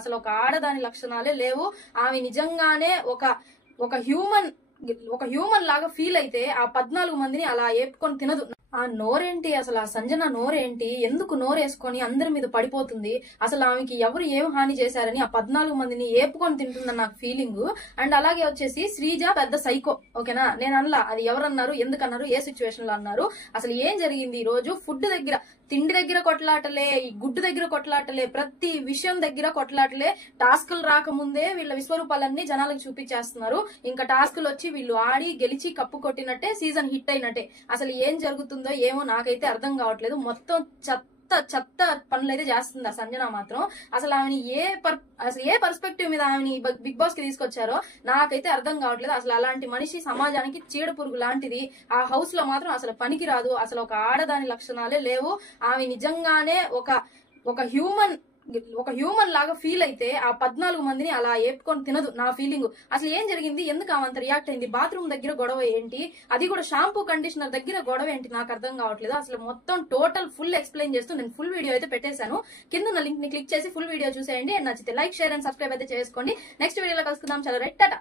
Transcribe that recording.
అసలు ఒక ఆడదాని లక్షణాలే లేవు. ఆమె నిజంగానే ఒక హ్యూమన్ లాగా ఫీల్ అయితే ఆ 14 మందిని అలా ఏపుకొని తినదు. ఆ నోరేంటి అసలు, ఆ సంజన నోరేంటి, ఎందుకు నోరేసుకొని అందరి మీద పడిపోతుంది? అసలు ఆమెకి ఎవరు ఏం హాని చేశారని ఆ 14 మందిని ఏపుకొని తింటుందని నాకు ఫీలింగ్. అండ్ అలాగే వచ్చేసి శ్రీజ పెద్ద సైకో, ఓకేనా? నేను అనలా, అది ఎవరన్నారు, ఎందుకన్నారు, ఏ సిచ్యువేషన్ లో అన్నారు, అసలు ఏం జరిగింది ఈ రోజు? ఫుడ్ దగ్గర, తిండి దగ్గర కొట్లాటలే, ఈ గుడ్డు దగ్గర కొట్లాటలే, ప్రతి విషయం దగ్గర కొట్లాటలే. టాస్కులు రాకముందే వీళ్ళ విశ్వరూపాలన్నీ జనాలకు చూపించేస్తున్నారు. ఇంకా టాస్కులు వచ్చి వీళ్ళు ఆడి గెలిచి కప్పు కొట్టినట్టే, సీజన్ హిట్ అయినట్టే. అసలు ఏం జరుగుతుందో ఏమో నాకైతే అర్థం కావట్లేదు. మొత్తం చెత్త పనులు అయితే చేస్తుంది ఆ సంజన మాత్రం. అసలు ఆమెని ఏ పర్స్పెక్టివ్ మీద ఆమెని బిగ్ బాస్ కి తీసుకొచ్చారో నాకైతే అర్థం కావట్లేదు. అసలు అలాంటి మనిషి సమాజానికి చీడ పురుగు లాంటిది. ఆ హౌస్ లో మాత్రం అసలు పనికి రాదు. అసలు ఒక ఆడదాని లక్షణాలే లేవు. ఆమె నిజంగానే ఒక హ్యూమన్ లాగా ఫీల్ అయితే ఆ 14 మందిని అలా ఏపుకొని తినదు, నా ఫీలింగ్. అసలు ఏం జరిగింది, ఎందుకు ఆమె అంత రియాక్ట్ అయింది? బాత్రూమ్ దగ్గర గొడవ ఏంటి, అది కూడా షాంపూ కండిషనర్ దగ్గర గొడవ ఏంటి, నాకు అర్థం కావట్లేదు. అసలు మొత్తం టోటల్ ఫుల్ ఎక్స్ప్లెయిన్ చేస్తూ నేను ఫుల్ వీడియో అయితే పెట్టేశాను. కింద ఉన్న లింక్ ని క్లిక్ చేసి ఫుల్ వీడియో చూసేయండి. నచ్చితే లైక్, షేర్ అండ్ సబ్స్క్రైబ్ అయితే చేసుకోండి. నెక్స్ట్ వీడియోలో కలుసుకుందాం. చాలా రైట్, టాటా.